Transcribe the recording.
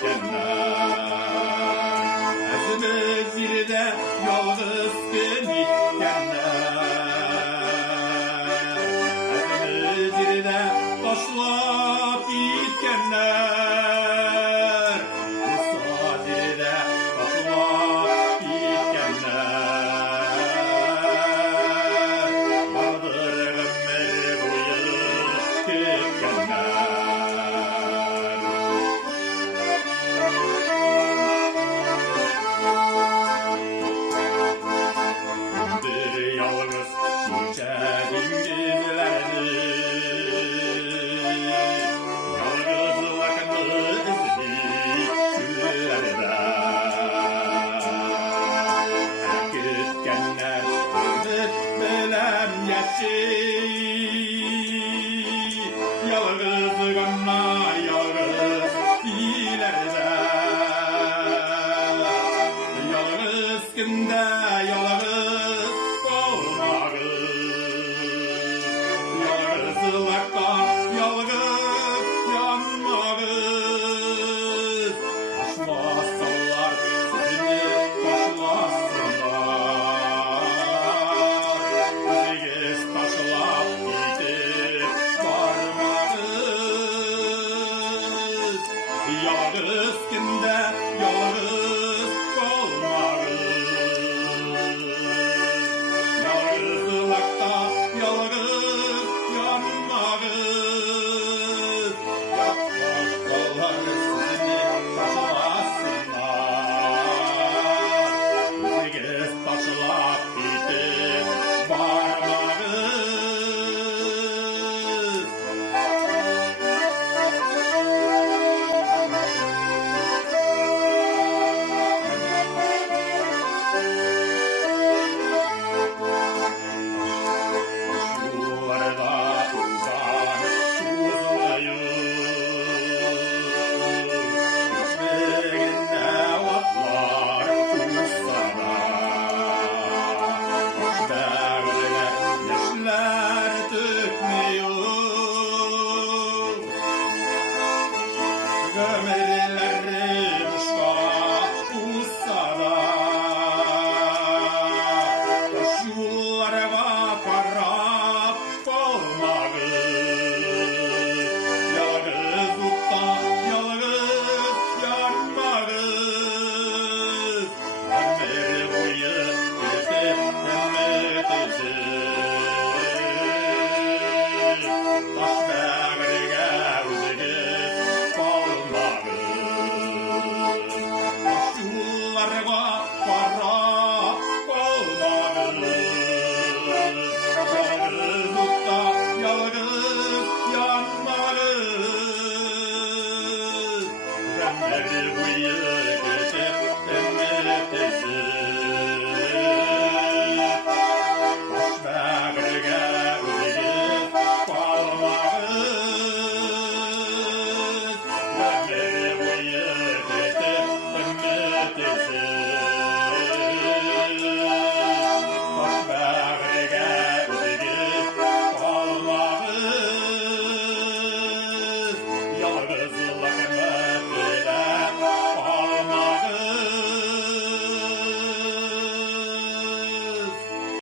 көткәннәр. Әзіміз елде ялғыз күн еткәннәр. Әзіміз елде ташлап иткәннәр. Усат елде ташлап иткәннәр. Бардыр гомер буе көткәннәр. Yalnız geçerim bizlerini, yalnızlıkını izleyip küllerde. Kütkәннәр өмет белән яши, yalnız гына yalnız иләрдә. Yalnız көндә yalnız yalnızlıkta yalnız yanmağız. Taşlasınlar sizi taşlasınlar. Biziz taşlap gidip varmağız. Yalnız günde yalnız olmağız. Yalnızlıkta yalnız yanmağız. Başkalar sizi taşlasınlar. Biziz taşlap gidip varmağız. Şularda uzan tuzlayır. Gözlerinde vatlar tuzsana. Başlarına yaşlar dökmüyor. Gömeriler